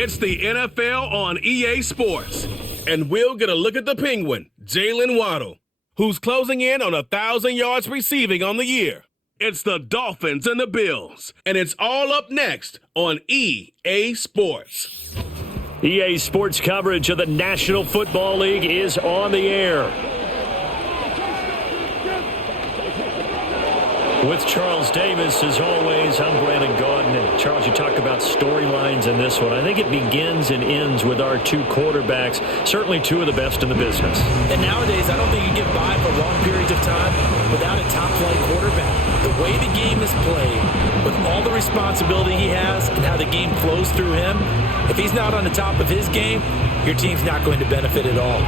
It's the NFL on EA Sports. And we'll get a look at the Penguin, Jalen Waddle, who's closing in on 1,000 yards receiving on the year. It's the Dolphins and the Bills, and it's all up next on EA Sports. EA Sports coverage of the National Football League is on the air. With Charles Davis, as always, I'm Brandon Gaudin. And Charles, you talk about storylines in this one. I think it begins and ends with our two quarterbacks, certainly two of the best in the business. And nowadays, I don't think you get by for long periods of time without a top-flight quarterback. The way the game is played, with all the responsibility he has and how the game flows through him, if he's not on the top of his game, your team's not going to benefit at all.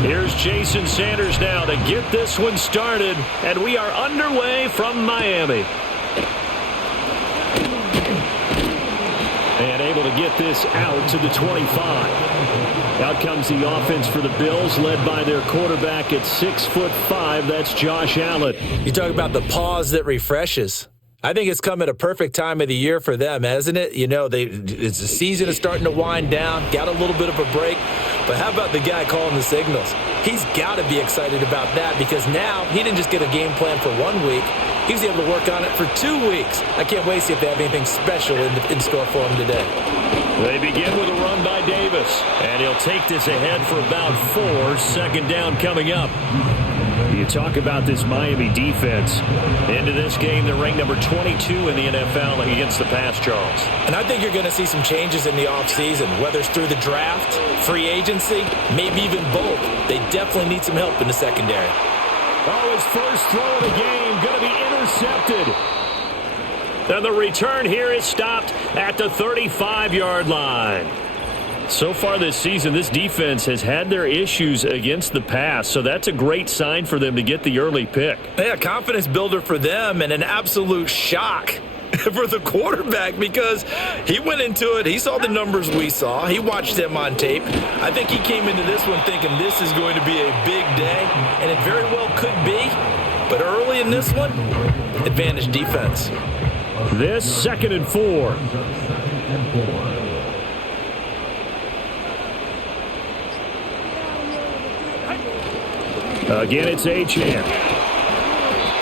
Here's Jason Sanders now to get this one started, and we are underway from Miami. And able to get this out to the 25. Out comes the offense for the Bills, led by their quarterback at 6'5". That's Josh Allen. You talk about the pause that refreshes. I think it's come at a perfect time of the year for them, hasn't it? You know, the season is starting to wind down, got a little bit of a break. But how about the guy calling the signals? He's got to be excited about that because now he didn't just get a game plan for 1 week. He was able to work on it for 2 weeks. I can't wait to see if they have anything special in store for him today. They begin with a run by Davis, and he'll take this ahead for about 4. Second down coming up. You talk about this Miami defense. Into this game, they're ranked number 22 in the NFL against the pass, Charles. And I think you're going to see some changes in the offseason, whether it's through the draft, free agency, maybe even both. They definitely need some help in the secondary. Oh, his first throw of the game going to be intercepted. And the return here is stopped at the 35-yard line. So far this season, this defense has had their issues against the pass, so that's a great sign for them to get the early pick. Yeah, confidence builder for them and an absolute shock for the quarterback because he went into it. He saw the numbers we saw. He watched them on tape. I think he came into this one thinking this is going to be a big day, and it very well could be. But early in this one, advantage defense. This 2nd and 4. Again, it's Achane.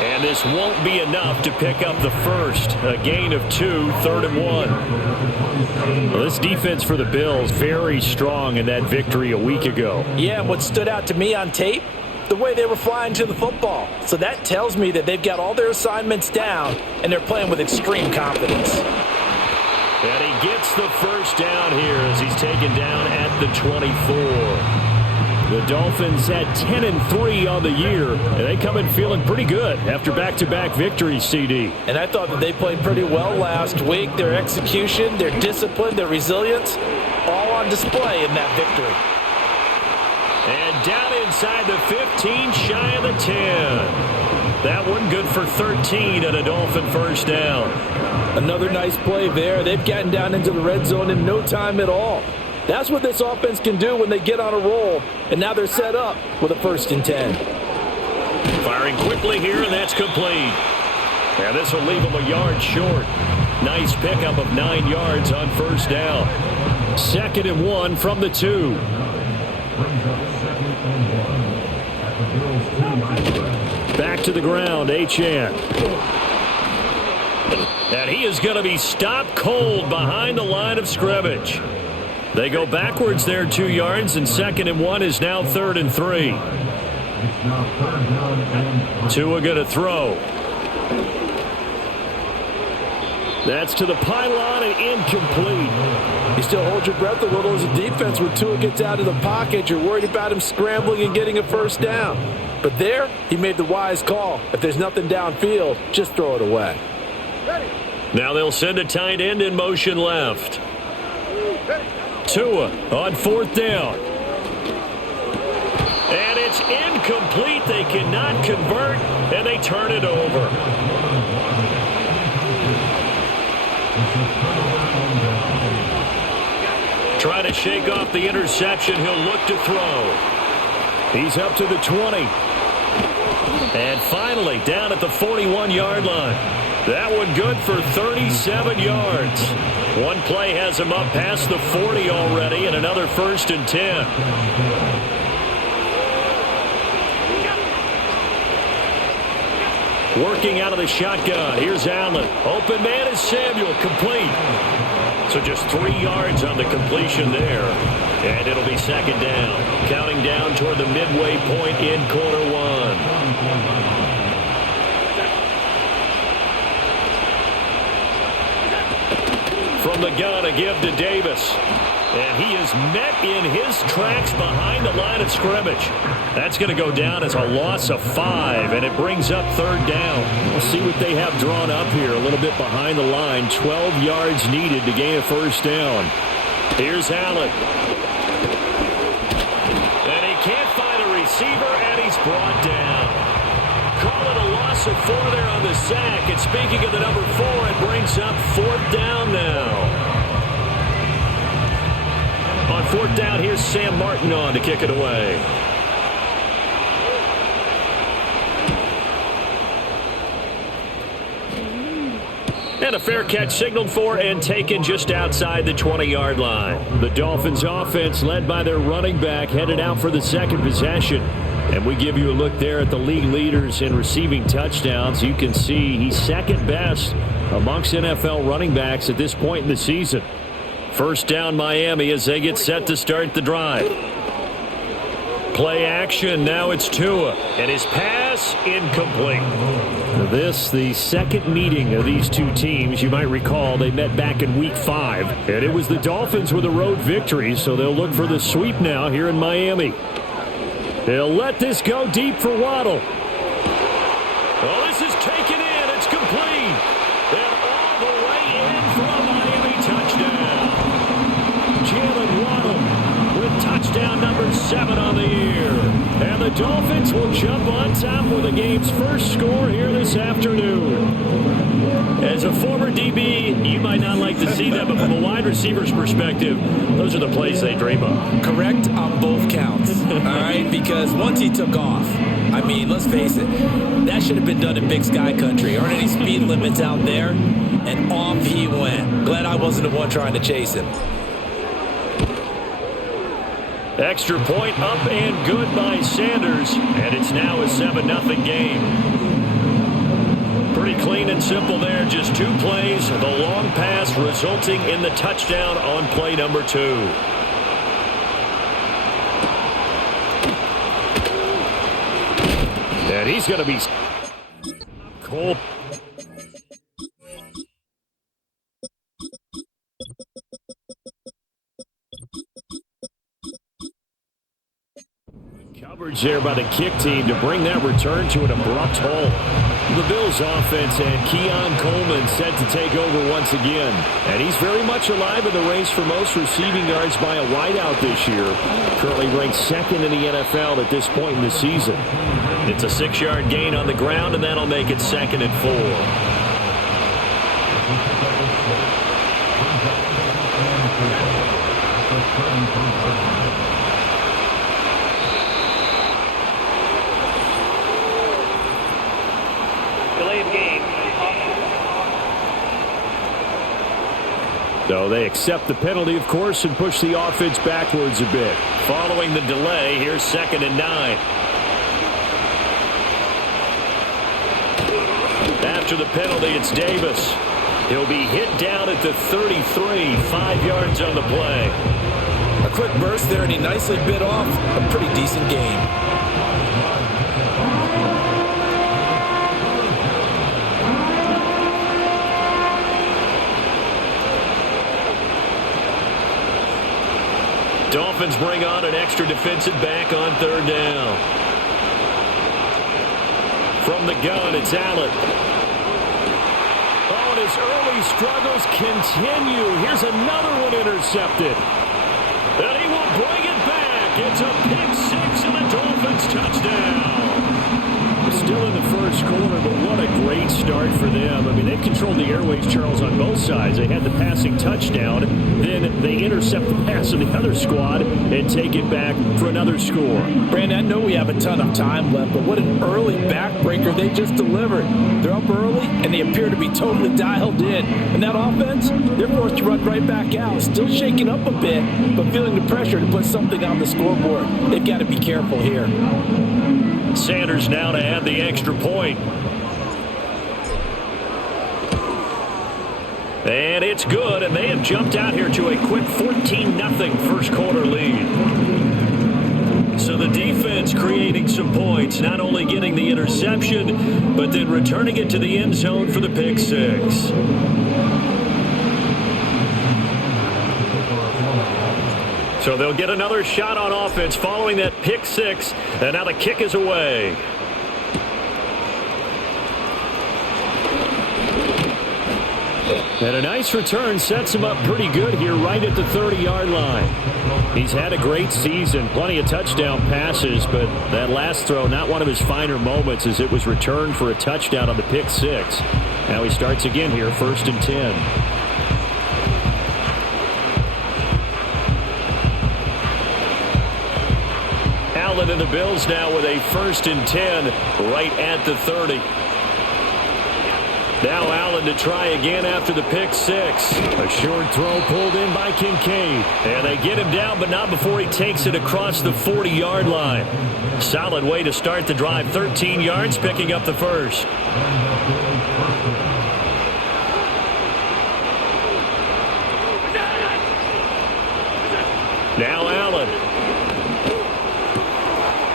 And this won't be enough to pick up the first. A gain of 2, 3rd and 1. Well, this defense for the Bills, very strong in that victory a week ago. Yeah, what stood out to me on tape, the way they were flying to the football. So that tells me that they've got all their assignments down, and they're playing with extreme confidence. And he gets the first down here as he's taken down at the 24. The Dolphins at 10-3 on the year, and they come in feeling pretty good after back-to-back victories, CD. And I thought that they played pretty well last week. Their execution, their discipline, their resilience, all on display in that victory. And down inside the 15, shy of the 10. That one good for 13 and a Dolphin first down. Another nice play there. They've gotten down into the red zone in no time at all. That's what this offense can do when they get on a roll. And now they're set up with a 1st and 10. Firing quickly here, and that's complete. And this will leave them a yard short. Nice pickup of 9 yards on first down. 2nd and 1 from the 2. Back to the ground, Achane. And he is going to be stopped cold behind the line of scrimmage. They go backwards there 2 yards, and 2nd and 1 is now 3rd and 3. Tua going to throw. That's to the pylon and incomplete. You still hold your breath a little as a defense when Tua gets out of the pocket. You're worried about him scrambling and getting a first down. But there, he made the wise call. If there's nothing downfield, just throw it away. Now they'll send a tight end in motion left. Tua on 4th down. And it's incomplete. They cannot convert, and they turn it over. Try to shake off the interception. He'll look to throw. He's up to the 20. And finally down at the 41-yard line. That one good for 37 yards. One play has him up past the 40 already, and another 1st and 10. Working out of the shotgun. Here's Allen. Open man is Samuel. Complete. So just 3 yards on the completion there. And it'll be 2nd down. Counting down toward the midway point in quarter one. From the gun, a give to Davis. And he is met in his tracks behind the line of scrimmage. That's going to go down as a loss of 5, and it brings up 3rd down. We'll see what they have drawn up here. A little bit behind the line. 12 yards needed to gain a 1st down. Here's Allen. And he can't find a receiver, and he's brought down. Call it a loss of 4 there on the sack. And speaking of the number 4, it brings up 4th down now. On 4th down, here's Sam Martin on to kick it away. And a fair catch signaled for and taken just outside the 20-yard line. The Dolphins offense, led by their running back, headed out for the 2nd possession. And we give you a look there at the league leaders in receiving touchdowns. You can see he's 2nd best amongst NFL running backs at this point in the season. 1st down Miami as they get set to start the drive. Play action. Now it's Tua. And his pass incomplete. This, the 2nd meeting of these two teams. You might recall they met back in Week 5. And it was the Dolphins with a road victory, so they'll look for the sweep now here in Miami. They'll let this go deep for Waddle. Well, this is taken in. It's complete. And all the way in for a Miami touchdown. Jalen Waddle with touchdown number 7 on the year. And the Dolphins will jump on top with the game's first score here this afternoon. As a former DB, you might not like to see that, but from a wide receiver's perspective, those are the plays they dream of. Correct on both counts, all right? Because once he took off, I mean, let's face it, that should have been done in Big Sky Country. Aren't any speed limits out there? And off he went. Glad I wasn't the one trying to chase him. Extra point up and good by Sanders, and it's now a 7-0 game. Pretty clean and simple there, just 2 plays, the long pass resulting in the touchdown on play number 2. And he's going to be cool. Coverage there by the kick team to bring that return to an abrupt halt. The Bills offense and Keon Coleman set to take over once again. And he's very much alive in the race for most receiving yards by a wideout this year. Currently ranked 2nd in the NFL at this point in the season. It's a 6-yard gain on the ground, and that'll make it 2nd and 4. Delay of game. So they accept the penalty, of course, and push the offense backwards a bit. Following the delay, here's 2nd and 9. After the penalty, it's Davis. He'll be hit down at the 33, 5 yards on the play. A quick burst there, and he nicely bit off a pretty decent game. Dolphins bring on an extra defensive back on 3rd down. From the gun, it's Allen. Oh, and his early struggles continue. Here's another one intercepted. And he will bring it back. It's a pick 6 and a Dolphins touchdown. Still in the first quarter, but what a great start for them. I mean, they've controlled the airways, Charles, on both sides. They had the passing touchdown, then they intercept the pass of the other squad and take it back for another score. Brandon, I know we have a ton of time left, but what an early backbreaker they just delivered. They're up early, and they appear to be totally dialed in. And that offense, they're forced to run right back out. Still shaking up a bit, but feeling the pressure to put something on the scoreboard. They've got to be careful here. Sanders now to add the extra point. And it's good, and they have jumped out here to a quick 14-0 first quarter lead. So the defense creating some points, not only getting the interception, but then returning it to the end zone for the pick six. So they'll get another shot on offense following that pick six, and now the kick is away. And a nice return sets him up pretty good here right at the 30-yard line. He's had a great season, plenty of touchdown passes, but that last throw, not one of his finer moments as it was returned for a touchdown on the pick six. Now he starts again here, 1st and 10. Allen and the Bills now with a 1st and 10 right at the 30. Now Allen to try again after the pick six. A short throw pulled in by Kincaid. And they get him down, but not before he takes it across the 40-yard line. Solid way to start the drive. 13 yards, picking up the first. Now Allen.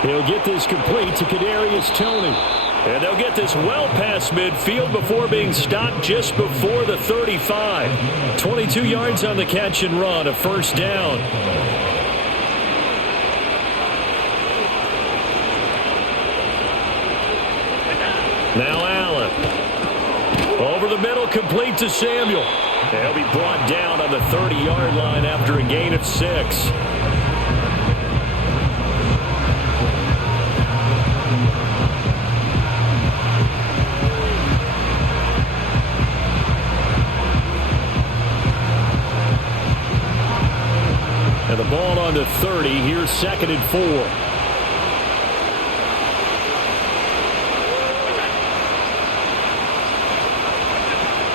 He'll get this complete to Kadarius Toney. And they'll get this well past midfield before being stopped just before the 35. 22 yards on the catch and run, a 1st down. Now Allen. Over the middle, complete to Samuel. They'll be brought down on the 30-yard line after a gain of 6. And the ball on the 30. Here's 2nd and 4.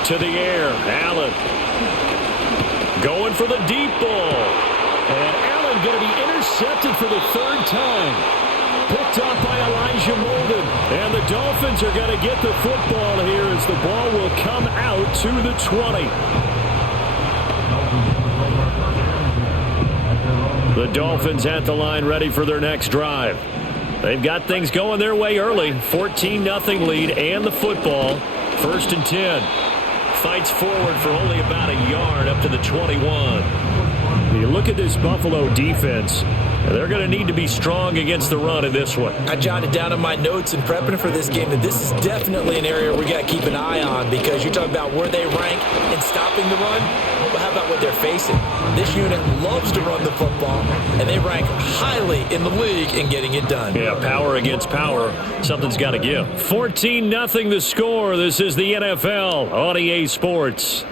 To the air. Allen. Going for the deep ball. And Allen going to be intercepted for the 3rd time. Picked up by Elijah Molden. And the Dolphins are going to get the football here as the ball will come out to the 20. The Dolphins at the line ready for their next drive. They've got things going their way early. 14-0 lead and the football. 1st and 10. Fights forward for only about a yard up to the 21. You look at this Buffalo defense. They're going to need to be strong against the run in this one. I jotted down in my notes in prepping for this game that this is definitely an area we got to keep an eye on because you're talking about where they rank in stopping the run. But how about what they're facing? This unit loves to run the football, and they rank highly in the league in getting it done. Yeah, power against power. Something's got to give. 14-0 the score. This is the NFL on EA Sports.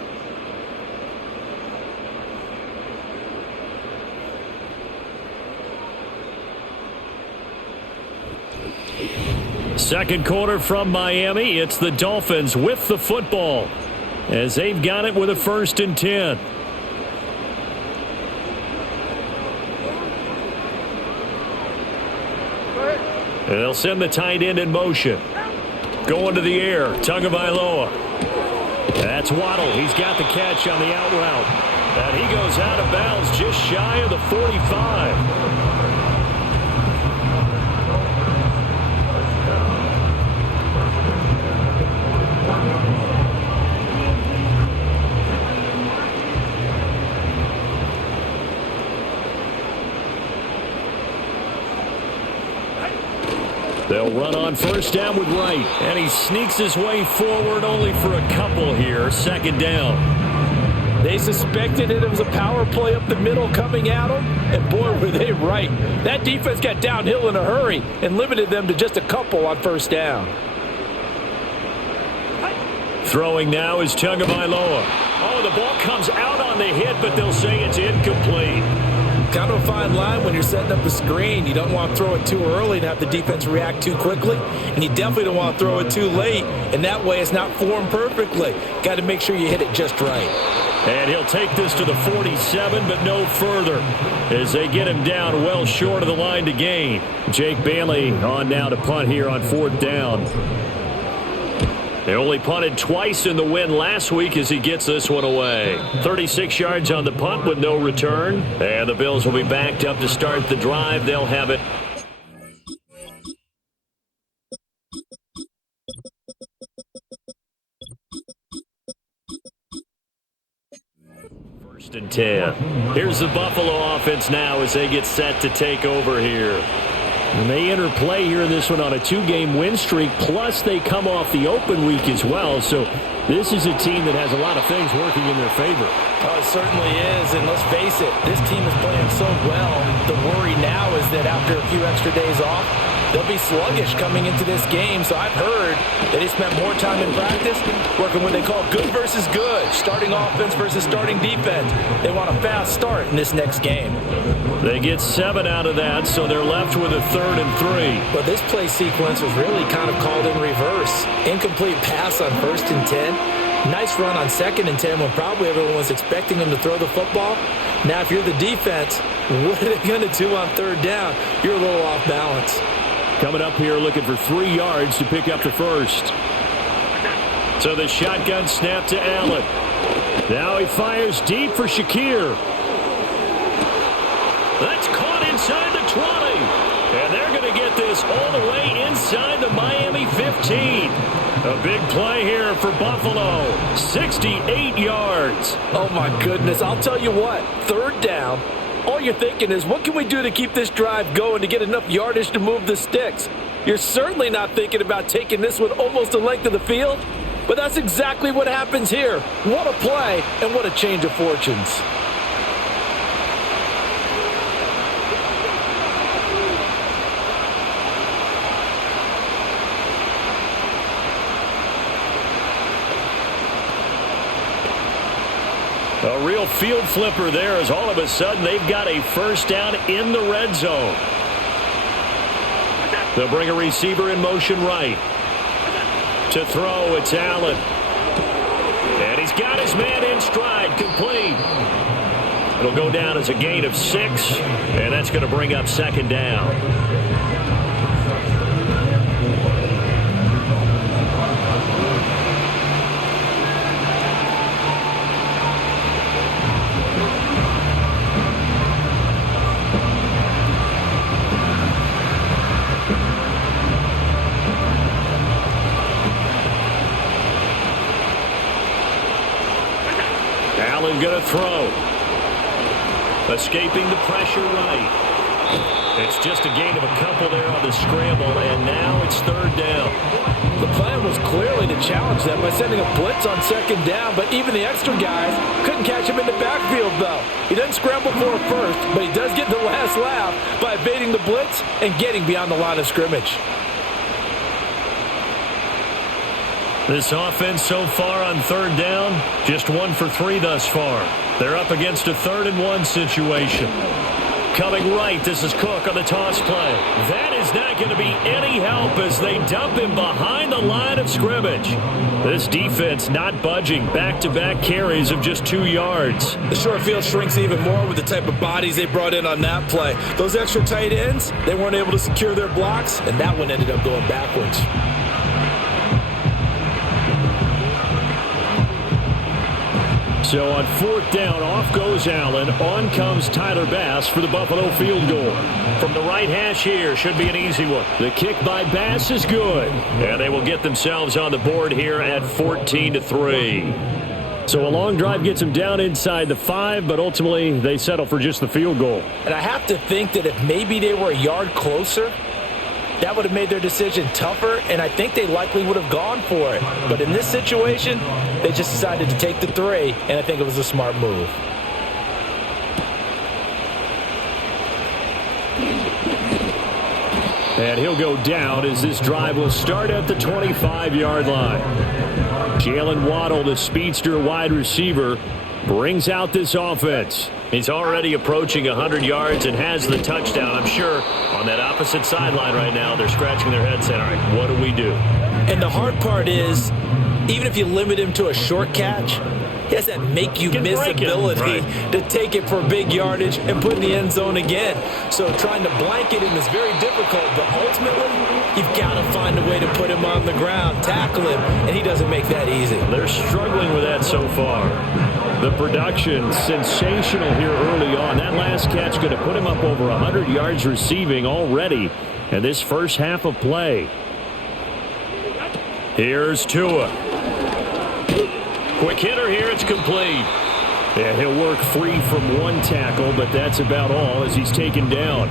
Second quarter from Miami. It's the Dolphins with the football as they've got it with a 1st and 10. And they'll send the tight end in motion. Going to the air. Tagovailoa. That's Waddle. He's got the catch on the out route. And he goes out of bounds just shy of the 45. They'll run on 1st down with Wright. And he sneaks his way forward only for a couple here. 2nd down. They suspected it was a power play up the middle coming at them. And boy, were they right. That defense got downhill in a hurry and limited them to just a couple on 1st down. Throwing now is Tagovailoa. Oh, the ball comes out on the hit, but they'll say it's incomplete. Kind of a fine line when you're setting up a screen. You don't want to throw it too early and have the defense react too quickly, and you definitely don't want to throw it too late, and that way it's not formed perfectly. Got to make sure you hit it just right. And he'll take this to the 47, but no further as they get him down well short of the line to gain. Jake Bailey on now to punt here on 4th down. They only punted twice in the win last week as he gets this one away. 36 yards on the punt with no return. And the Bills will be backed up to start the drive. They'll have it. First and 10. Here's the Buffalo offense now as they get set to take over here. And they enter play here in this one on a 2-game win streak, plus they come off the open week as well. So this is a team that has a lot of things working in their favor. Oh, it certainly is, and let's face it, this team is playing so well. The worry now is that after a few extra days off, they'll be sluggish coming into this game. So I've heard that they spent more time in practice working what they call good versus good, starting offense versus starting defense. They want a fast start in this next game. They get 7 out of that, so they're left with a 3rd and 3. But this play sequence was really kind of called in reverse. Incomplete pass on 1st and 10. Nice run on 2nd and 10 when probably everyone was expecting him to throw the football. Now, if you're the defense, what are they going to do on 3rd down? You're a little off balance. Coming up here looking for 3 yards to pick up the first. So the shotgun snap to Allen. Now he fires deep for Shakir. That's caught inside the 20. And they're going to get this all the way inside the Miami 15. A big play here for Buffalo. 68 yards. Oh, my goodness. I'll tell you what. 3rd down. All you're thinking is, what can we do to keep this drive going to get enough yardage to move the sticks? You're certainly not thinking about taking this one almost the length of the field. But that's exactly what happens here. What a play and what a change of fortunes. A real field flipper there as all of a sudden they've got a first down in the red zone. They'll bring a receiver in motion right. To throw, it's Allen. And he's got his man in stride, complete. It'll go down as a gain of 6, and that's going to bring up 2nd down. Allen going to throw. Escaping the pressure right. It's just a gain of a couple there on the scramble, and now it's 3rd down. The plan was clearly to challenge them by sending a blitz on 2nd down, but even the extra guys couldn't catch him in the backfield, though. He doesn't scramble for a first, but he does get the last laugh by evading the blitz and getting beyond the line of scrimmage. This offense so far on 3rd down, just 1 for 3 thus far. They're up against a 3rd and 1 situation. Coming right, this is Cook on the toss play. That is not going to be any help as they dump him behind the line of scrimmage. This defense not budging. Back-to-back carries of just 2 yards. The short field shrinks even more with the type of bodies they brought in on that play. Those extra tight ends, they weren't able to secure their blocks, and that one ended up going backwards. So on 4th down, off goes Allen. On comes Tyler Bass for the Buffalo field goal. From the right hash here, should be an easy one. The kick by Bass is good. And they will get themselves on the board here at 14-3. So a long drive gets them down inside the 5, but ultimately they settle for just the field goal. And I have to think that if maybe they were a yard closer, that would have made their decision tougher, and I think they likely would have gone for it. But in this situation, they just decided to take the 3, and I think it was a smart move. And he'll go down as this drive will start at the 25-yard line. Jalen Waddle, the speedster wide receiver, brings out this offense. He's already approaching 100 yards and has the touchdown. I'm sure on that opposite sideline right now, they're scratching their heads saying, all right, what do we do? And the hard part is, even if you limit him to a short catch, he has that make-you-miss ability to take it for big yardage and put in the end zone again. So trying to blanket him is very difficult, but ultimately, you've got to find a way to put him on the ground, tackle him, and he doesn't make that easy. They're struggling with that so far. The production, sensational here early on. That last catch going to put him up over 100 yards receiving already in this first half of play. Here's Tua. Quick hitter here, it's complete. Yeah, he'll work free from one tackle, but that's about all as he's taken down.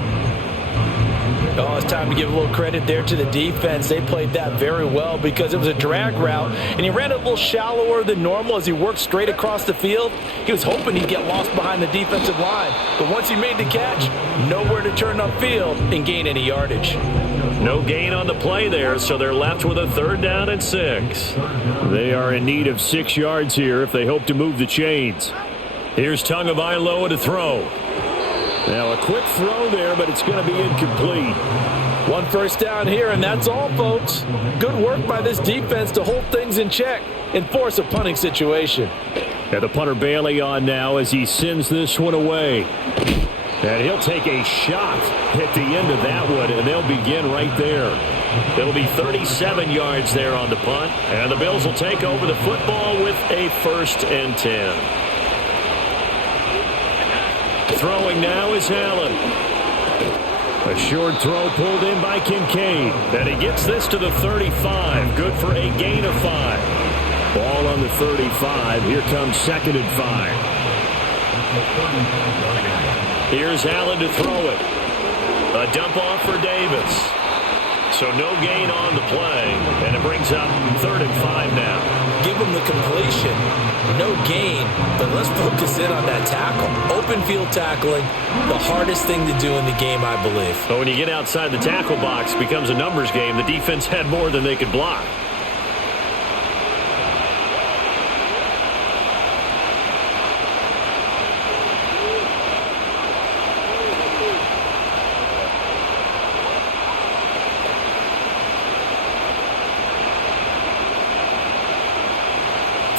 Oh, it's time to give a little credit there to the defense. They played that very well because it was a drag route, and he ran it a little shallower than normal as he worked straight across the field. He was hoping he'd get lost behind the defensive line, but once he made the catch, nowhere to turn upfield and gain any yardage. No gain on the play there, so they're left with a 3rd down and 6. They are in need of 6 yards here if they hope to move the chains. Here's Tagovailoa to throw. Now a quick throw there, but it's going to be incomplete. 1 first down here, and that's all, folks. Good work by this defense to hold things in check and force a punting situation. And the punter Bailey on now as he sends this one away. And he'll take a shot at the end of that one, and they'll begin right there. It'll be 37 yards there on the punt, and the Bills will take over the football with a 1st and 10. Throwing now is Allen. A short throw pulled in by Kincaid. And he gets this to the 35. Good for a gain of 5. Ball on the 35. Here comes 2nd and 5. Here's Allen to throw it. A dump off for Davis. So no gain on the play. And it brings up 3rd and 5 now. Give him the completion. No gain, but let's focus in on that tackle. Open field tackling, the hardest thing to do in the game, I believe. But when you get outside the tackle box, it becomes a numbers game. The defense had more than they could block.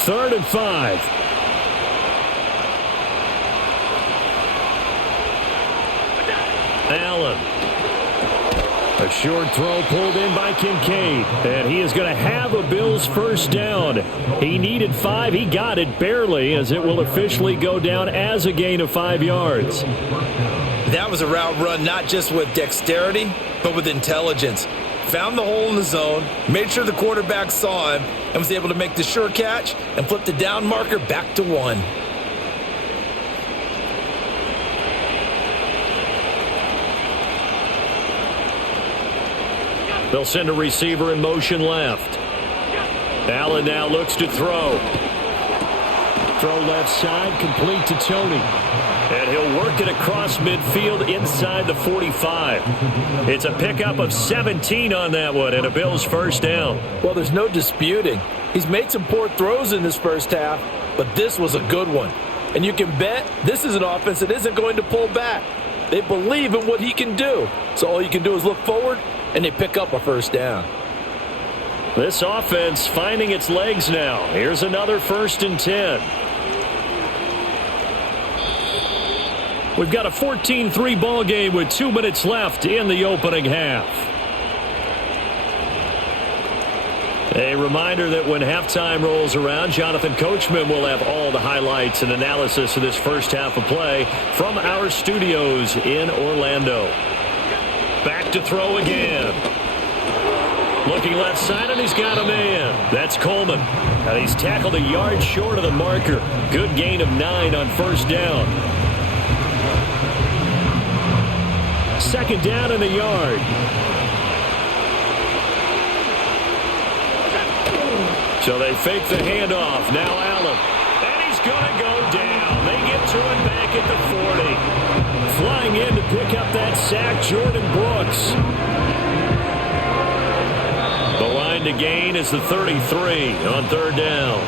Third and 5. Allen. A short throw pulled in by Kincaid. And he is going to have a Bills 1st down. He needed 5. He got it barely as it will officially go down as a gain of 5 yards. That was a route run not just with dexterity, but with intelligence. Found the hole in the zone, made sure the quarterback saw him, and was able to make the sure catch and flip the down marker back to 1. They'll send a receiver in motion left. Allen now looks to throw. Throw left side, complete to Tony. And he'll work it across midfield inside the 45. It's a pickup of 17 on that one and a Bills 1st down. Well, there's no disputing. He's made some poor throws in this first half, but this was a good one. And you can bet this is an offense that isn't going to pull back. They believe in what he can do. So all you can do is look forward, and they pick up a 1st down. This offense finding its legs now. Here's another 1st and 10. We've got a 14-3 ball game with 2 minutes left in the opening half. A reminder that when halftime rolls around, Jonathan Coachman will have all the highlights and analysis of this first half of play from our studios in Orlando. Back to throw again. Looking left side, and he's got a man. That's Coleman. And he's tackled a yard short of the marker. Good gain of 9 on 1st down. 2nd down in the yard. So they fake the handoff. Now Allen. And he's going to go down. They get to it back at the 40. Flying in to pick up that sack, Jordan Brooks. The line to gain gain is the 33 on third down.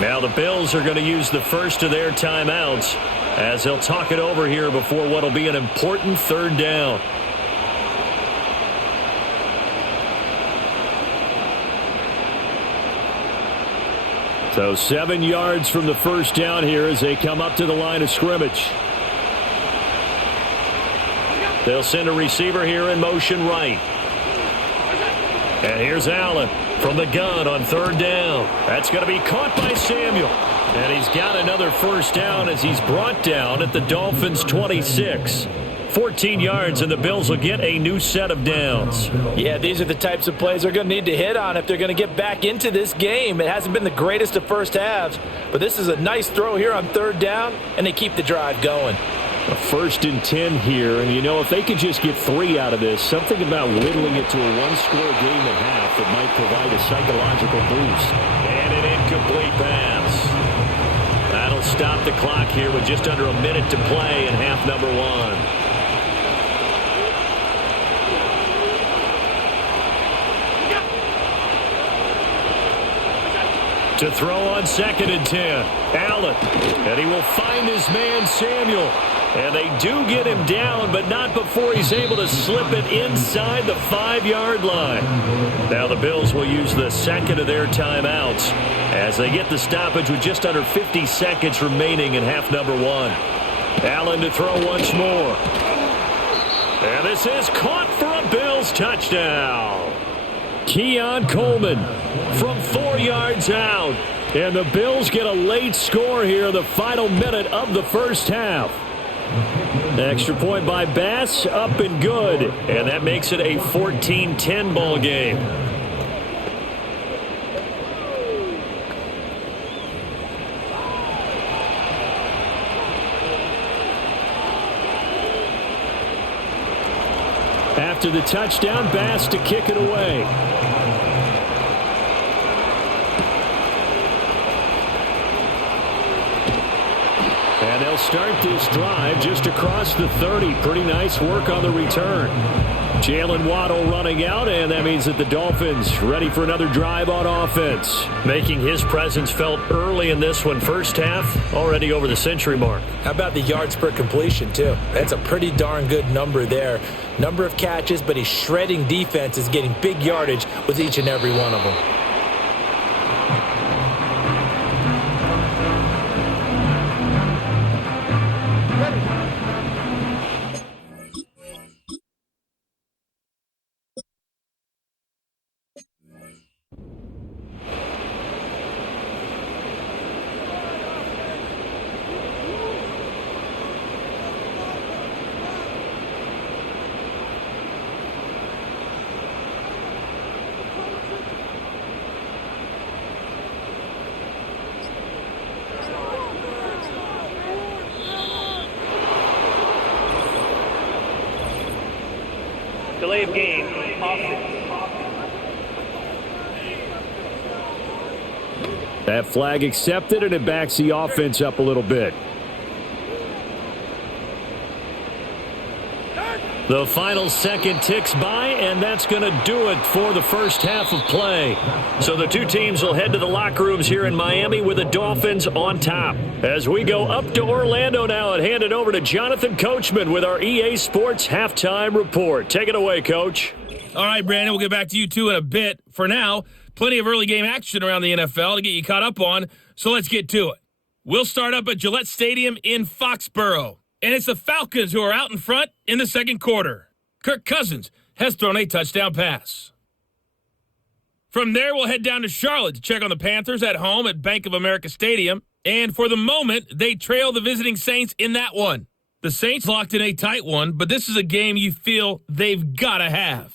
Now the Bills are going to use the first of their timeouts as they'll talk it over here before what will be an important third down. So 7 yards from the first down here as they come up to the line of scrimmage. They'll send a receiver here in motion right. And here's Allen from the gun on third down. That's going to be caught by Samuel. And he's got another first down as he's brought down at the Dolphins' 26. 14 yards, and the Bills will get a new set of downs. Yeah, these are the types of plays they're going to need to hit on if they're going to get back into this game. It hasn't been the greatest of first halves, but this is a nice throw here on third down, and they keep the drive going. A 1st and 10 here, and if they could just get 3 out of this, something about whittling it to a one-score game at half that might provide a psychological boost. And an incomplete pass. That'll stop the clock here with just under a minute to play in half number 1. To throw on 2nd and 10. Allen. And he will find his man, Samuel. And they do get him down, but not before he's able to slip it inside the 5-yard line. Now the Bills will use the second of their timeouts as they get the stoppage with just under 50 seconds remaining in half number 1. Allen to throw once more. And this is caught for a Bills touchdown. Keon Coleman from 4 yards out. And the Bills get a late score here in the final minute of the first half. Extra point by Bass, up and good. And that makes it a 14-10 ball game. After the touchdown, Bass to kick it away. And they'll start this drive just across the 30. Pretty nice work on the return. Jalen Waddle running out, and that means that the Dolphins ready for another drive on offense. Making his presence felt early in this one. First half, already over the century mark. How about the yards per completion, too? That's a pretty darn good number there. Number of catches, but he's shredding defense, is getting big yardage with each and every one of them. Delay of game. That flag accepted, and it backs the offense up a little bit. The final second ticks by, and that's going to do it for the first half of play. So the two teams will head to the locker rooms here in Miami with the Dolphins on top. As we go up to Orlando now and hand it over to Jonathan Coachman with our EA Sports Halftime Report. Take it away, Coach. All right, Brandon, we'll get back to you two in a bit. For now, plenty of early game action around the NFL to get you caught up on, so let's get to it. We'll start up at Gillette Stadium in Foxborough. And it's the Falcons who are out in front in the second quarter. Kirk Cousins has thrown a touchdown pass. From there, we'll head down to Charlotte to check on the Panthers at home at Bank of America Stadium. And for the moment, they trail the visiting Saints in that one. The Saints locked in a tight one, but this is a game you feel they've got to have.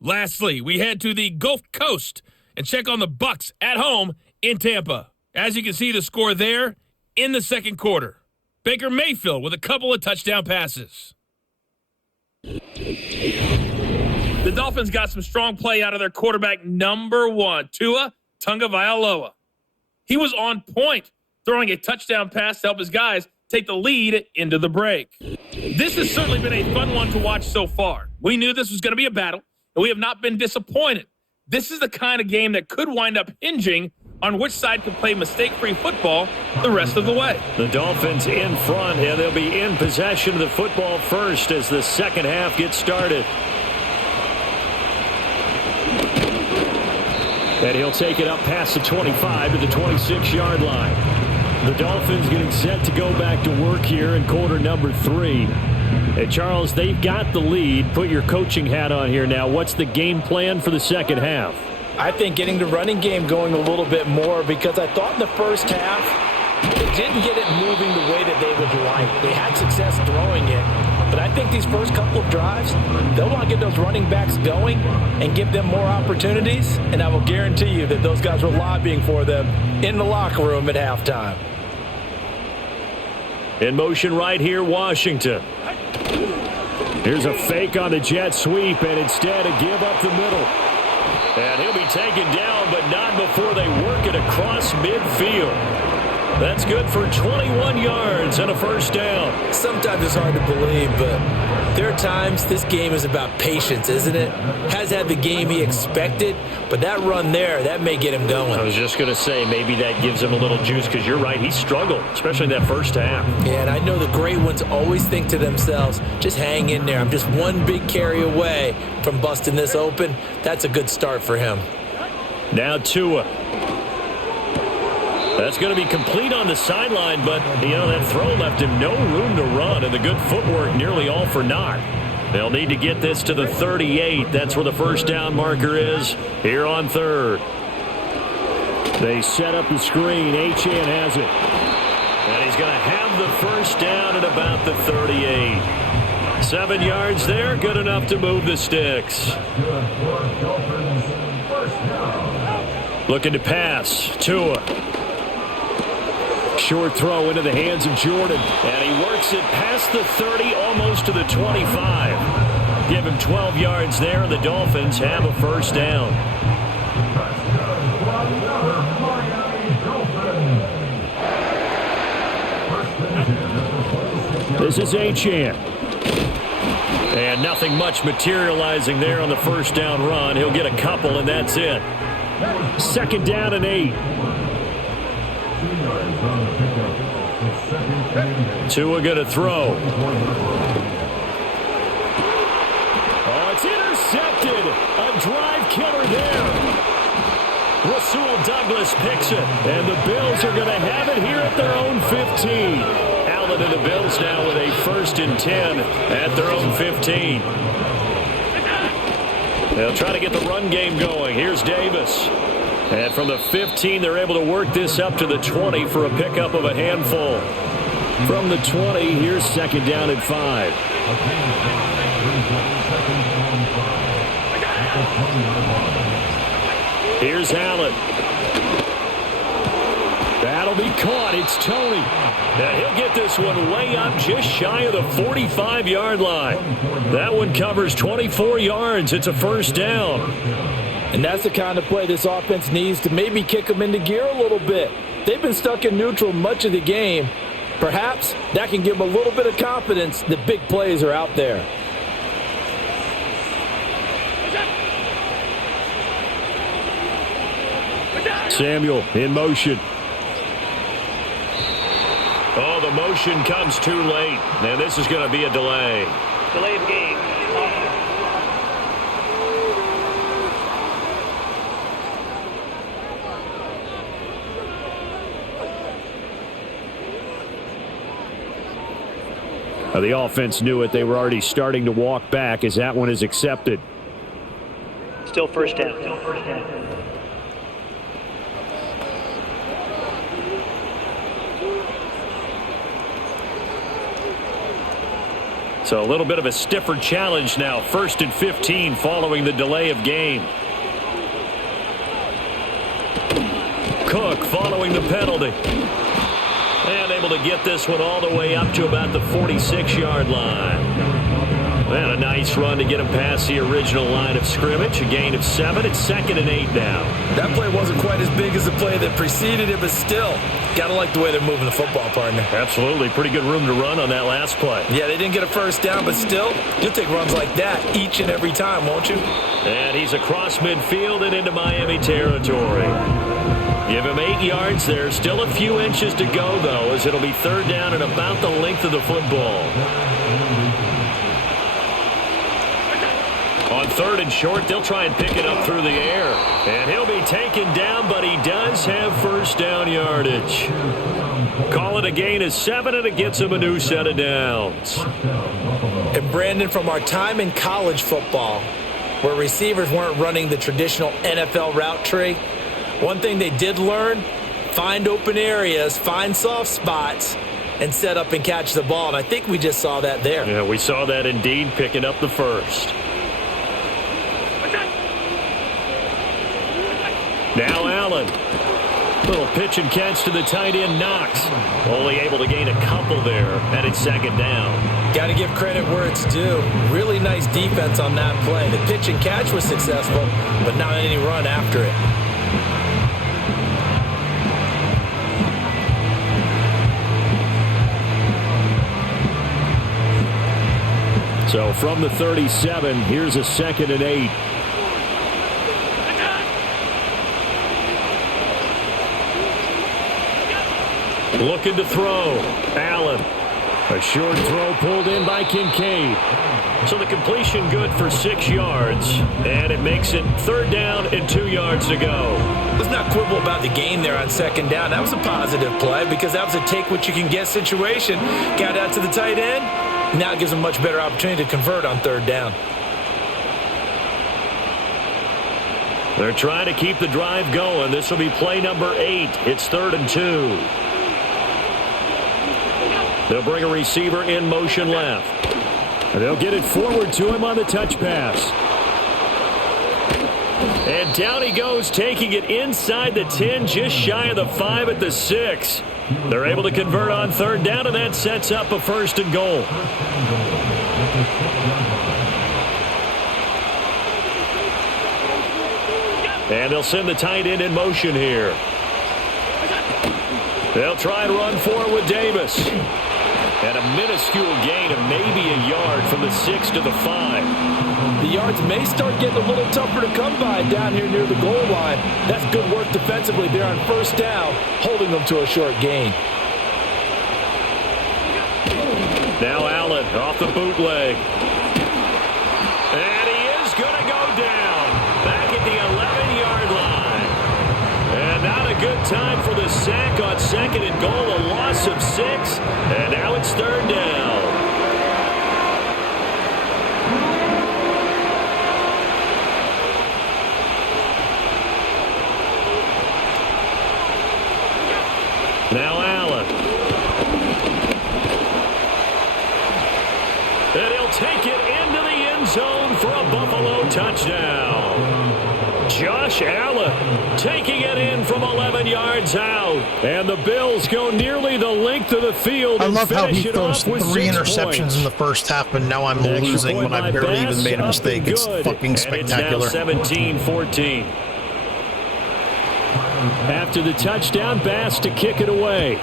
Lastly, we head to the Gulf Coast and check on the Bucs at home in Tampa. As you can see, the score there in the second quarter. Baker Mayfield with a couple of touchdown passes. The Dolphins got some strong play out of their quarterback number 1, Tua Tagovailoa. He was on point, throwing a touchdown pass to help his guys take the lead into the break. This has certainly been a fun one to watch so far. We knew this was going to be a battle, and we have not been disappointed. This is the kind of game that could wind up hinging on which side can play mistake-free football the rest of the way. The Dolphins in front, and they'll be in possession of the football first as the second half gets started. And he'll take it up past the 25 to the 26-yard line. The Dolphins getting set to go back to work here in quarter number 3. And Charles, they've got the lead. Put your coaching hat on here now. What's the game plan for the second half? I think getting the running game going a little bit more, because I thought in the first half they didn't get it moving the way that they would like. They had success throwing it, but I think these first couple of drives, they'll want to get those running backs going and give them more opportunities, and I will guarantee you that those guys were lobbying for them in the locker room at halftime. In motion right here, Washington. Here's a fake on the jet sweep, and instead a give up the middle. And he'll be taken down, but not before they work it across midfield. That's good for 21 yards and a first down. Sometimes it's hard to believe, but there are times this game is about patience, isn't it? Has had the game he expected, but that run there, that may get him going. I was just going to say, maybe that gives him a little juice, because you're right, he struggled, especially in that first half. Yeah, and I know the great ones always think to themselves, just hang in there. I'm just one big carry away from busting this open. That's a good start for him. Now Tua. That's going to be complete on the sideline, but, that throw left him no room to run, and the good footwork nearly all for naught. They'll need to get this to the 38. That's where the first down marker is here on third. They set up the screen. Achane has it. And he's going to have the first down at about the 38. 7 yards there, good enough to move the sticks. Looking to pass. Tua. Short throw into the hands of Jordan. And he works it past the 30, almost to the 25. Give him 12 yards there, and the Dolphins have a first down. This is Achane. And nothing much materializing there on the first down run. He'll get a couple, and that's it. Second down and 8. Tua going to throw. Oh, it's intercepted. A drive killer there. Rasul Douglas picks it. And the Bills are going to have it here at their own 15. Allen and the Bills now with a 1st and 10 at their own 15. They'll try to get the run game going. Here's Davis. And from the 15, they're able to work this up to the 20 for a pickup of a handful. From the 20, here's second down and 5. Here's Allen. That'll be caught. It's Tony. Now he'll get this one way up just shy of the 45-yard line. That one covers 24 yards. It's a first down. And that's the kind of play this offense needs to maybe kick them into gear a little bit. They've been stuck in neutral much of the game. Perhaps that can give them a little bit of confidence that big plays are out there. Samuel in motion. Oh, the motion comes too late. And this is going to be a delay. Delay of game. The offense knew it. They were already starting to walk back as that one is accepted. Still first down. So a little bit of a stiffer challenge now. 1st and 15 following the delay of game. Cook following the penalty. And able to get this one all the way up to about the 46-yard line. And a nice run to get him past the original line of scrimmage. A gain of 7. It's 2nd and 8 now. That play wasn't quite as big as the play that preceded it, but still, got to like the way they're moving the football, partner. Absolutely. Pretty good room to run on that last play. Yeah, they didn't get a first down, but still, you'll take runs like that each and every time, won't you? And he's across midfield and into Miami territory. Give him 8 yards there. Still a few inches to go, though, as it'll be 3rd down and about the length of the football. On 3rd and short, they'll try and pick it up through the air. And he'll be taken down, but he does have first down yardage. Call it a gain of 7, and it gets him a new set of downs. And Brandon, from our time in college football, where receivers weren't running the traditional NFL route tree, one thing they did learn, find open areas, find soft spots, and set up and catch the ball. And I think we just saw that there. Yeah, we saw that indeed, picking up the first. Now Allen. Little pitch and catch to the tight end, Knox. Only able to gain a couple there, and it's 2nd down. Got to give credit where it's due. Really nice defense on that play. The pitch and catch was successful, but not any run after it. So from the 37, here's a 2nd and 8. Looking to throw. Allen. A short throw pulled in by Kincaid. So the completion good for 6 yards. And it makes it 3rd down and 2 yards to go. Let's not quibble about the gain there on 2nd down. That was a positive play because that was a take-what-you-can-get situation. Got out to the tight end. Now it gives them a much better opportunity to convert on 3rd down. They're trying to keep the drive going. This will be play number 8. It's 3rd and 2. They'll bring a receiver in motion left. And they'll get it forward to him on the touch pass. And down he goes, taking it inside the 10, just shy of the 5 at the 6. They're able to convert on 3rd down, and that sets up a 1st and goal. And they'll send the tight end in motion here. They'll try and run for it with Davis. And a minuscule gain of maybe a yard from the 6 to the 5. The yards may start getting a little tougher to come by down here near the goal line. That's good work defensively there on 1st down, holding them to a short gain. Now Allen off the bootleg. And he is going to go down back at the 11-yard line. And not a good time for the sack on 2nd and goal, a loss of 6. And now it's 3rd down. Now Allen. And he'll take it into the end zone for a Buffalo touchdown. Josh Allen taking it in from 11 yards out. And the Bills go nearly the length of the field. I love how he it throws off with 3 6 interceptions points. in the first half, but now I'm Extra losing point when I by barely Bass, even made a up mistake. and It's good. fucking spectacular. And it's now 17-14. After the touchdown, Bass to kick it away.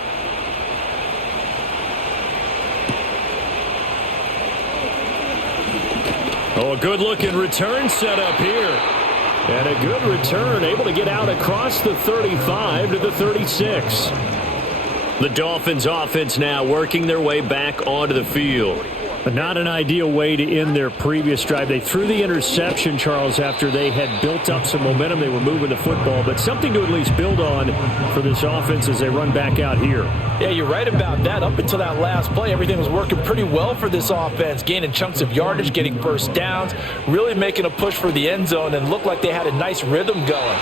Oh, a good-looking return set up here. And a good return, able to get out across the 35 to the 36. The Dolphins offense now working their way back onto the field. Not an ideal way to end their previous drive. They threw the interception, Charles, after they had built up some momentum. They were moving the football, but something to at least build on for this offense as they run back out here. Yeah, you're right about that. Up until that last play, everything was working pretty well for this offense, gaining chunks of yardage, getting first downs, really making a push for the end zone, and looked like they had a nice rhythm going.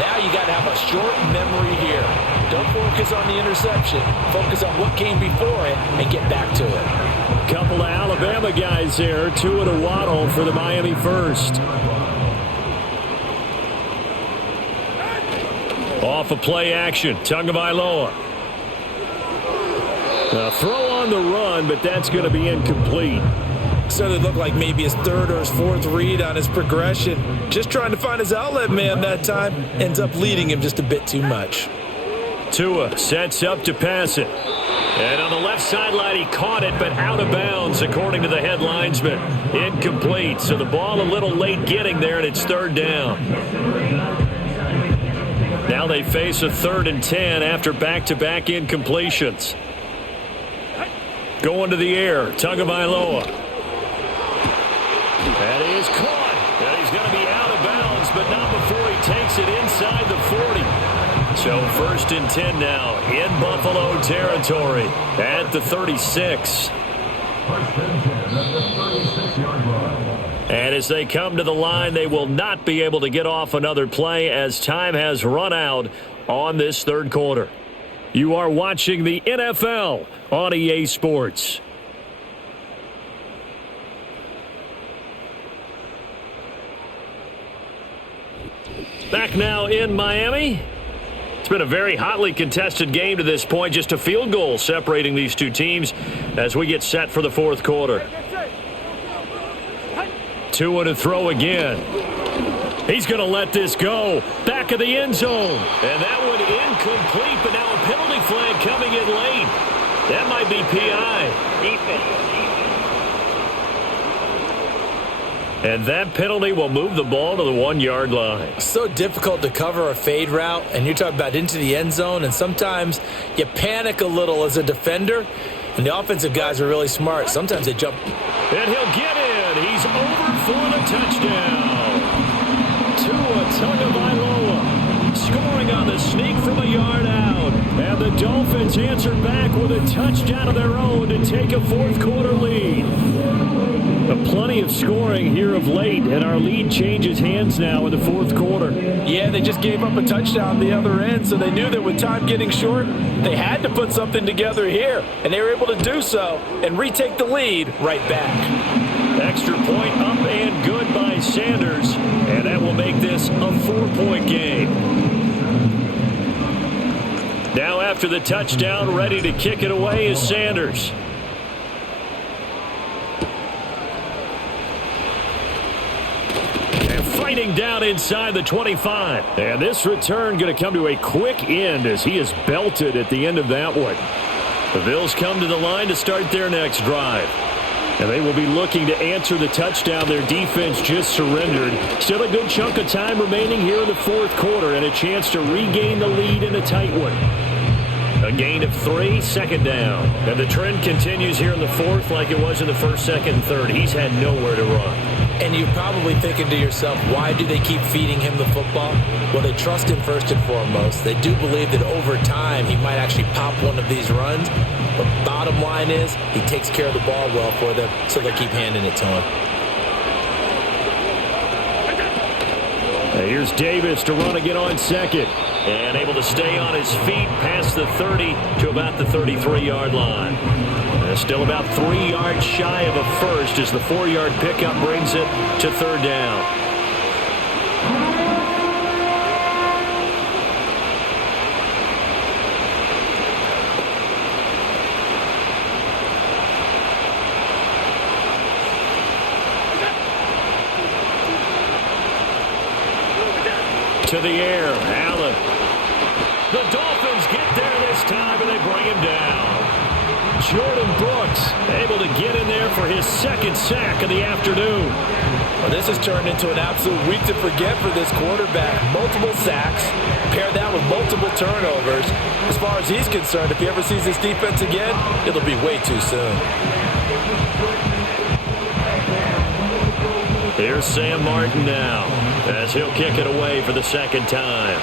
Now you got to have a short memory here. Don't focus on the interception. Focus on what came before it and get back to it. Couple of Alabama guys there, two to Waddle for the Miami first. Off of play action, Tagovailoa. A throw on the run, but that's going to be incomplete. Certainly looked like maybe his third or his fourth read on his progression. Just trying to find his outlet man that time. Ends up leading him just a bit too much. Tua sets up to pass it. And on the left sideline, he caught it, but out of bounds, according to the head linesman. Incomplete, so the ball a little late getting there, and it's third down. Now they face a 3rd and 10 after back-to-back incompletions. Going to the air, Tagovailoa. That is caught. And he's going to be out of bounds, but not before he takes it inside the 40. So 1st and 10 now in Buffalo territory at the 36. And as they come to the line, they will not be able to get off another play as time has run out on this third quarter. You are watching the NFL on EA Sports. Back now in Miami. It's been a very hotly contested game to this point. Just a field goal separating these two teams as we get set for the fourth quarter. Tua to throw again. He's going to let this go. Back of the end zone. And that one incomplete, but now a penalty flag coming in late. That might be PI. Defense. And that penalty will move the ball to the 1-yard line. So difficult to cover a fade route, and you're talking about into the end zone, and sometimes you panic a little as a defender, and the offensive guys are really smart. Sometimes they jump. And he'll get in. He's over for the touchdown. Tua Tagovailoa scoring on the sneak from a yard out. And the Dolphins answer back with a touchdown of their own to take a fourth quarter lead. Plenty of scoring here of late, and our lead changes hands now in the fourth quarter. Yeah, they just gave up a touchdown the other end, so they knew that with time getting short, they had to put something together here, and they were able to do so and retake the lead right back. Extra point up and good by Sanders, and that will make this a 4-point game. Now after the touchdown, ready to kick it away is Sanders. Fighting down inside the 25. And this return going to come to a quick end as he is belted at the end of that one. The Bills come to the line to start their next drive. And they will be looking to answer the touchdown their defense just surrendered. Still a good chunk of time remaining here in the fourth quarter and a chance to regain the lead in a tight one. A gain of 3, 2nd down. And the trend continues here in the fourth like it was in the first, second, and third. He's had nowhere to run. And you're probably thinking to yourself, why do they keep feeding him the football? Well, they trust him first and foremost. They do believe that over time he might actually pop one of these runs. But bottom line is he takes care of the ball well for them, so they keep handing it to him. Here's Davis to run again on second. And able to stay on his feet past the 30 to about the 33-yard line. Still about 3 yards shy of a first as the 4-yard pickup brings it to third down. To the air, Allen. The Dolphins get there this time and they bring him down. Jordan Brooks able to get in there for his 2nd sack of the afternoon. Well, this has turned into an absolute week to forget for this quarterback. Multiple sacks, pair that with multiple turnovers. As far as he's concerned, if he ever sees this defense again, it'll be way too soon. Here's Sam Martin now as he'll kick it away for the 2nd time.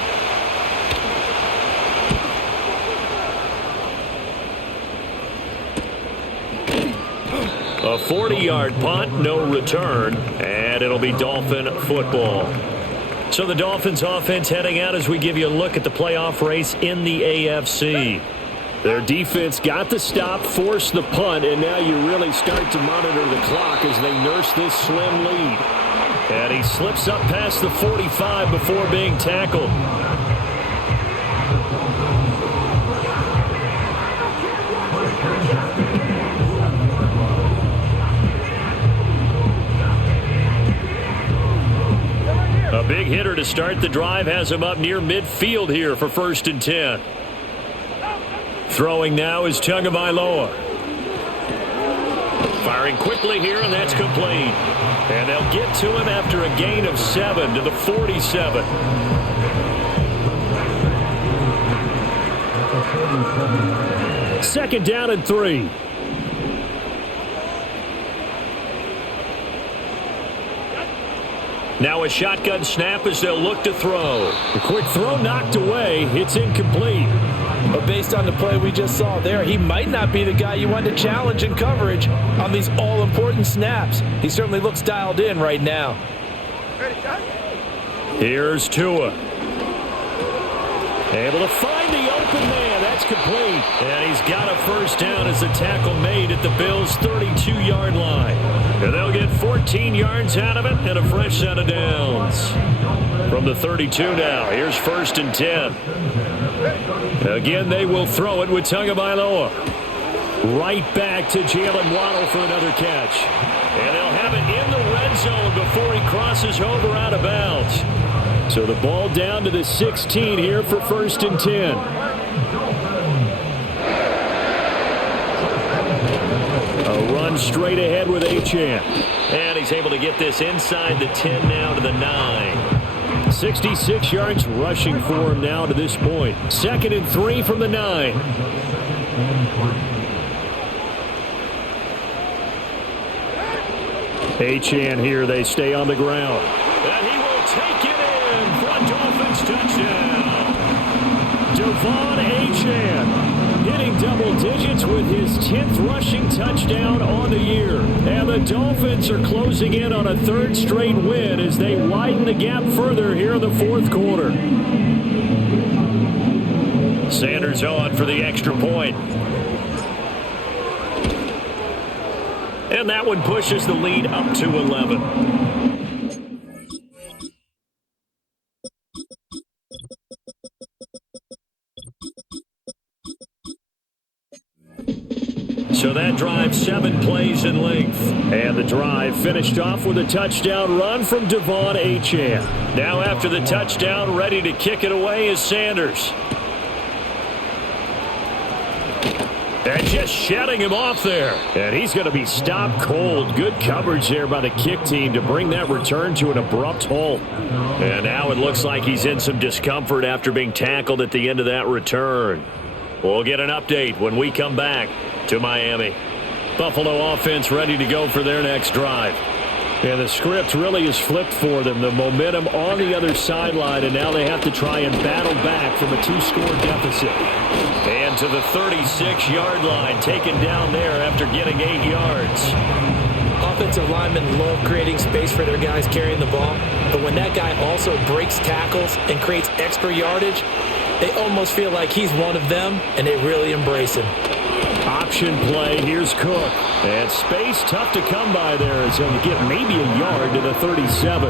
A 40-yard punt, no return, and it'll be Dolphin football. So the Dolphins offense heading out as we give you a look at the playoff race in the AFC. Their defense got the stop, forced the punt, and now you really start to monitor the clock as they nurse this slim lead. And he slips up past the 45 before being tackled. hitter to start the drive has him up near midfield here for 1st and 10. Throwing now is Tagovailoa. Firing quickly here, and that's complete. And they'll get to him after a gain of 7 to the 47. Second down and 3. Now a shotgun snap as they'll look to throw. The quick throw knocked away. It's incomplete. But based on the play we just saw there, he might not be the guy you want to challenge in coverage on these all-important snaps. He certainly looks dialed in right now. Here's Tua. Able to find the open man. That's complete. And he's got a first down as the tackle made at the Bills' 32-yard line. And they'll get 14 yards out of it and a fresh set of downs. From the 32 now, here's 1st and 10. Again, they will throw it with Tagovailoa. Right back to Jalen Waddle for another catch. And they'll have it in the red zone before he crosses over out of bounds. So the ball down to the 16 here for 1st and 10. A run straight ahead with Achane. And he's able to get this inside the 10 now to the 9. 66 yards rushing for him now to this point. 2nd and 3 from the 9. Achane here, they stay on the ground. And he will take it in for a Dolphins touchdown. Devon Achane hitting double digits with his 10th rushing touchdown on the year. And the Dolphins are closing in on a 3rd straight win as they widen the gap further here in the 4th quarter. Sanders on for the extra point. And that one pushes the lead up to 11. So that drive 7 plays in length. And the drive finished off with a touchdown run from Devon Achane. Now after the touchdown, ready to kick it away is Sanders. And just shutting him off there. And he's going to be stopped cold. Good coverage there by the kick team to bring that return to an abrupt halt. And now it looks like he's in some discomfort after being tackled at the end of that return. We'll get an update when we come back to Miami. Buffalo offense ready to go for their next drive. And the script really is flipped for them. The momentum on the other sideline, and now they have to try and battle back from a 2-score deficit. And to the 36-yard line, taken down there after getting 8 yards. Offensive linemen love creating space for their guys carrying the ball, but when that guy also breaks tackles and creates extra yardage, they almost feel like he's one of them, and they really embrace him. Option play, here's Cook. And space tough to come by there as he'll get maybe a yard to the 37.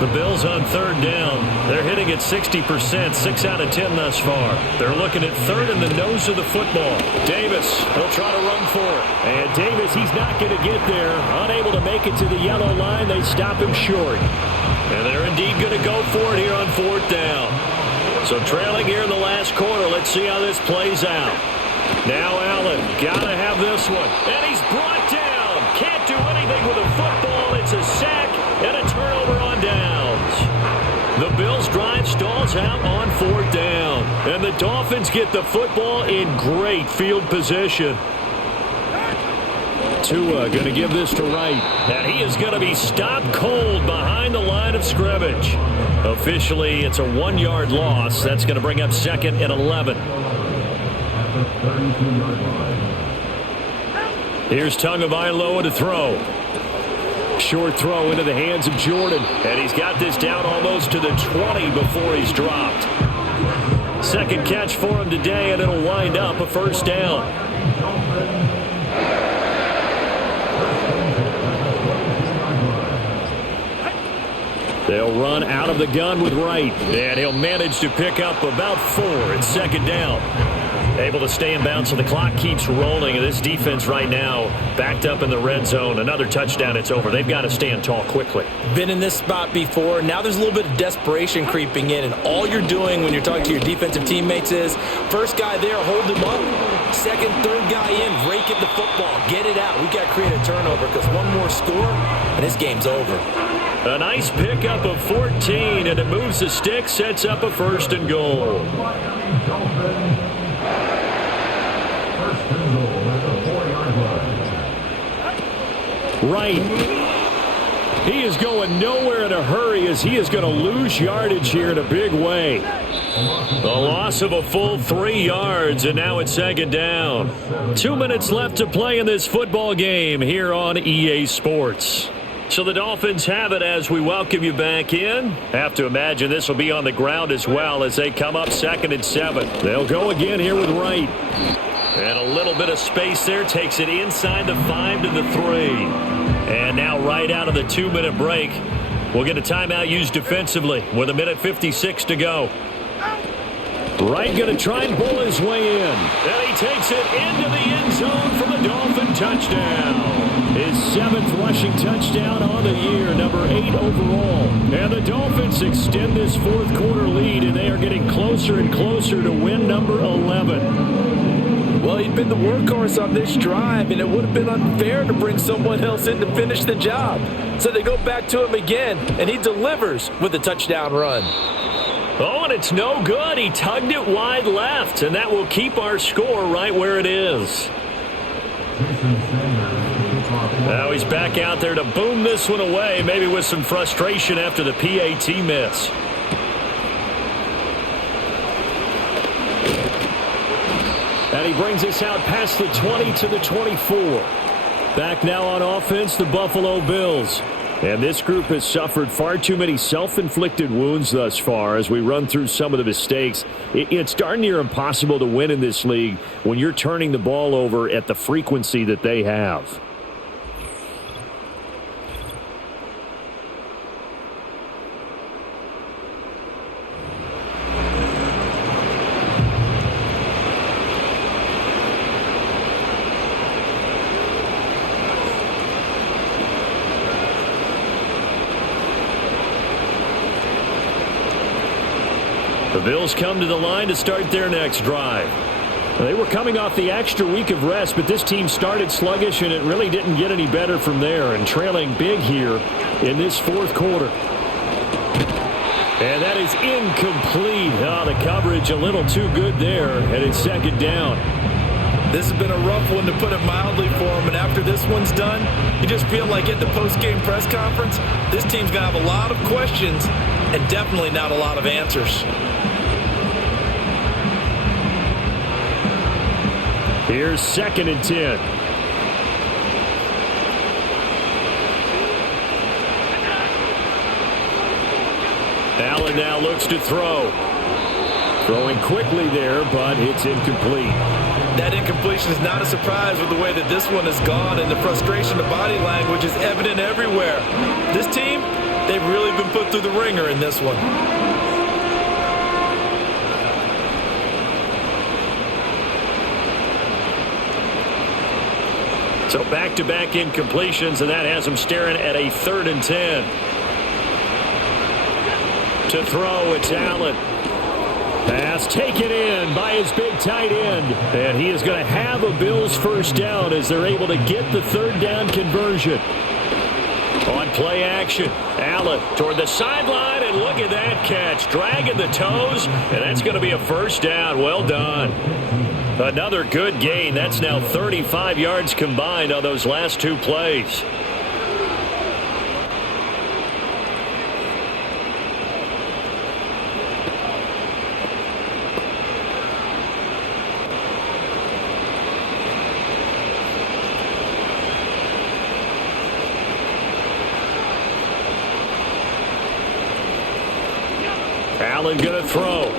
The Bills on 3rd down. They're hitting at 60%, 6 out of 10 thus far. They're looking at 3rd in the nose of the football. Davis, he'll try to run for it. And Davis, he's not going to get there. Unable to make it to the yellow line, they stop him short. And they're indeed going to go for it here on 4th down. So trailing here in the last quarter, let's see how this plays out. Now Allen, gotta have this one. And he's brought down. Can't do anything with a football. It's a sack and a turnover on downs. The Bills' drive stalls out on 4th down. And the Dolphins get the football in great field position. Tua going to give this to Wright. And he is going to be stopped cold behind the line of scrimmage. Officially, it's a 1-yard loss. That's going to bring up 2nd and 11. Here's Tagovailoa to throw. Short throw into the hands of Jordan. And he's got this down almost to the 20 before he's dropped. 2nd catch for him today, and it'll wind up a 1st down. They'll run out of the gun with Wright. And he'll manage to pick up about 4 at 2nd down. Able to stay in bounds, so the clock keeps rolling. And this defense right now backed up in the red zone. Another touchdown, it's over. They've got to stand tall quickly. Been in this spot before. Now there's a little bit of desperation creeping in, and all you're doing when you're talking to your defensive teammates is first guy there, hold him up. Second, third guy in, rake at the football. Get it out. We've got to create a turnover because one more score, and this game's over. A nice pickup of 14, and it moves the stick, sets up a 1st and goal. Right. He is going nowhere in a hurry as he is going to lose yardage here in a big way. The loss of a full 3 yards, and now it's 2nd down. 2 minutes left to play in this football game here on EA Sports. So the Dolphins have it as we welcome you back in. Have to imagine this will be on the ground as well as they come up 2nd and 7. They'll go again here with Wright. And a little bit of space there, takes it inside the 5 to the 3. And now right out of the 2-minute break, we'll get a timeout used defensively with 1:56 to go. Wright going to try and pull his way in. And he takes it into the end zone for the Dolphin touchdown. His 7th rushing touchdown on the year, number 8 overall. And the Dolphins extend this 4th quarter lead, and they are getting closer and closer to win number 11. Well, he'd been the workhorse on this drive, and it would have been unfair to bring someone else in to finish the job. So they go back to him again, and he delivers with a touchdown run. Oh, and it's no good. He tugged it wide left, and that will keep our score right where it is. Now he's back out there to boom this one away, maybe with some frustration after the PAT miss. And he brings us out past the 20 to the 24. Back now on offense, the Buffalo Bills. And this group has suffered far too many self-inflicted wounds thus far as we run through some of the mistakes. It's darn near impossible to win in this league when you're turning the ball over at the frequency that they have. The Bills come to the line to start their next drive. They were coming off the extra week of rest, but this team started sluggish, and it really didn't get any better from there, and trailing big here in this 4th quarter. And that is incomplete. Oh, the coverage a little too good there, and it's 2nd down. This has been a rough one, to put it mildly, for him, and after this one's done, you just feel like at the post-game press conference, this team's going to have a lot of questions and definitely not a lot of answers. Here's 2nd and 10. Allen now looks to throw. Throwing quickly there, but it's incomplete. That incompletion is not a surprise with the way that this one has gone, and the frustration of body language is evident everywhere. This team, they've really been put through the ringer in this one. So back-to-back incompletions, and that has him staring at a 3rd and 10. To throw, it's Allen. Pass taken in by his big tight end. And he is going to have a Bills 1st down as they're able to get the 3rd down conversion. On play action, Allen toward the sideline, and look at that catch. Dragging the toes, and that's going to be a 1st down. Well done. Another good gain. That's now 35 yards combined on those last 2 plays. Allen going to throw.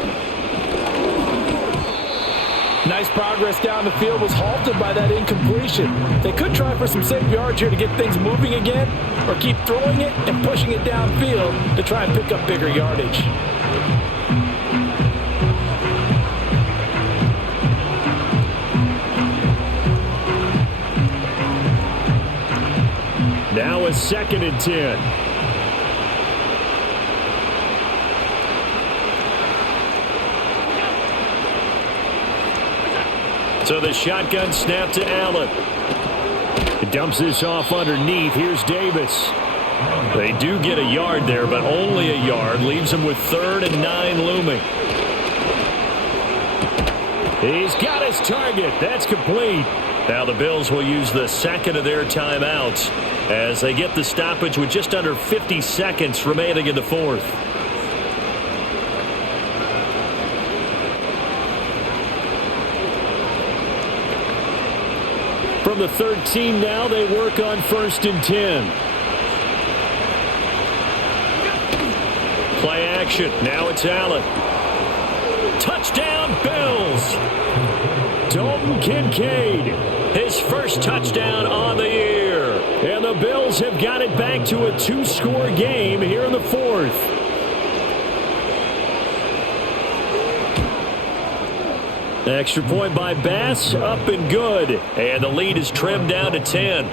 Nice progress down the field, was halted by that incompletion. They could try for some safe yards here to get things moving again, or keep throwing it and pushing it downfield to try and pick up bigger yardage. 2nd and 10. So the shotgun snap to Allen. It dumps this off underneath. Here's Davis. They do get a yard there, but only a yard. Leaves them with 3rd and 9 looming. He's got his target. That's complete. Now the Bills will use the second of their timeouts as they get the stoppage with just under 50 seconds remaining in the 4th. From the 13 now, they work on 1st and 10. Play action. Now it's Allen. Touchdown, Bills. Dalton Kincaid, his first touchdown on the year. And the Bills have got it back to a 2-score game here in the 4th. Extra point by Bass, up and good. And the lead is trimmed down to 10.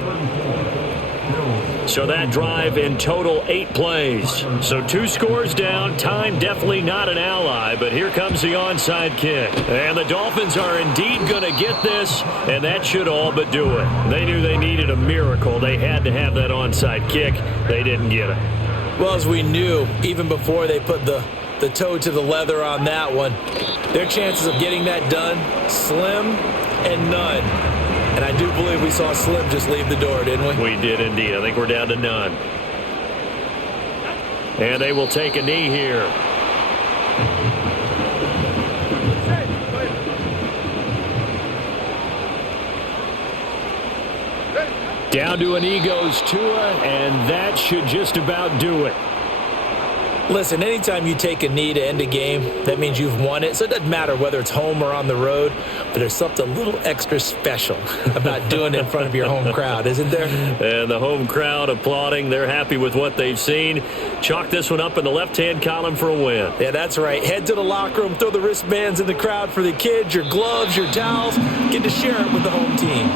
So that drive in total 8 plays. So 2 scores down. Time definitely not an ally, but here comes the onside kick. And the Dolphins are indeed going to get this, and that should all but do it. They knew they needed a miracle. They had to have that onside kick. They didn't get it. Well, as we knew, even before they put the toe to the leather on that one, their chances of getting that done, slim and none. And I do believe we saw Slim just leave the door, didn't we? We did indeed. I think we're down to none. And they will take a knee here. Down to a knee goes Tua, and that should just about do it. Listen, anytime you take a knee to end a game, that means you've won it. So it doesn't matter whether it's home or on the road, but there's something a little extra special about doing it in front of your home crowd, isn't there? And the home crowd applauding. They're happy with what they've seen. Chalk this one up in the left-hand column for a win. Yeah, that's right. Head to the locker room, throw the wristbands in the crowd for the kids, your gloves, your towels. Get to share it with the home team.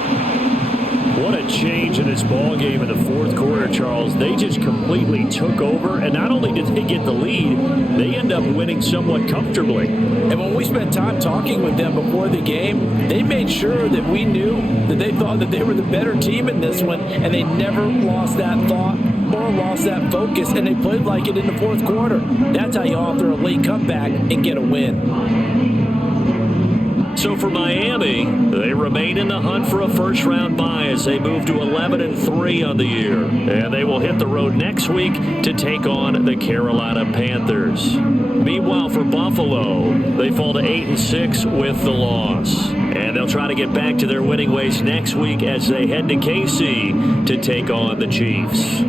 What a change in this ball game in the 4th quarter, Charles. They just completely took over, and not only did they get the lead, they end up winning somewhat comfortably. And when we spent time talking with them before the game, they made sure that we knew that they thought that they were the better team in this one, and they never lost that thought or lost that focus, and they played like it in the 4th quarter. That's how you author a late comeback and get a win. So for Miami, they remain in the hunt for a first-round bye as they move to 11-3 on the year. And they will hit the road next week to take on the Carolina Panthers. Meanwhile, for Buffalo, they fall to 8-6 with the loss. And they'll try to get back to their winning ways next week as they head to KC to take on the Chiefs.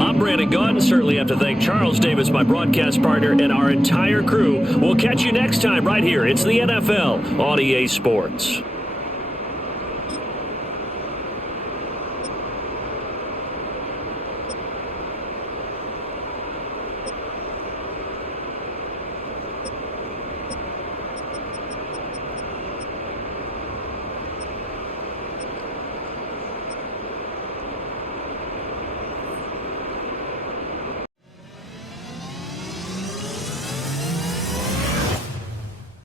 I'm Brandon Gaudin. Certainly have to thank Charles Davis, my broadcast partner, and our entire crew. We'll catch you next time right here. It's the NFL on EA Sports.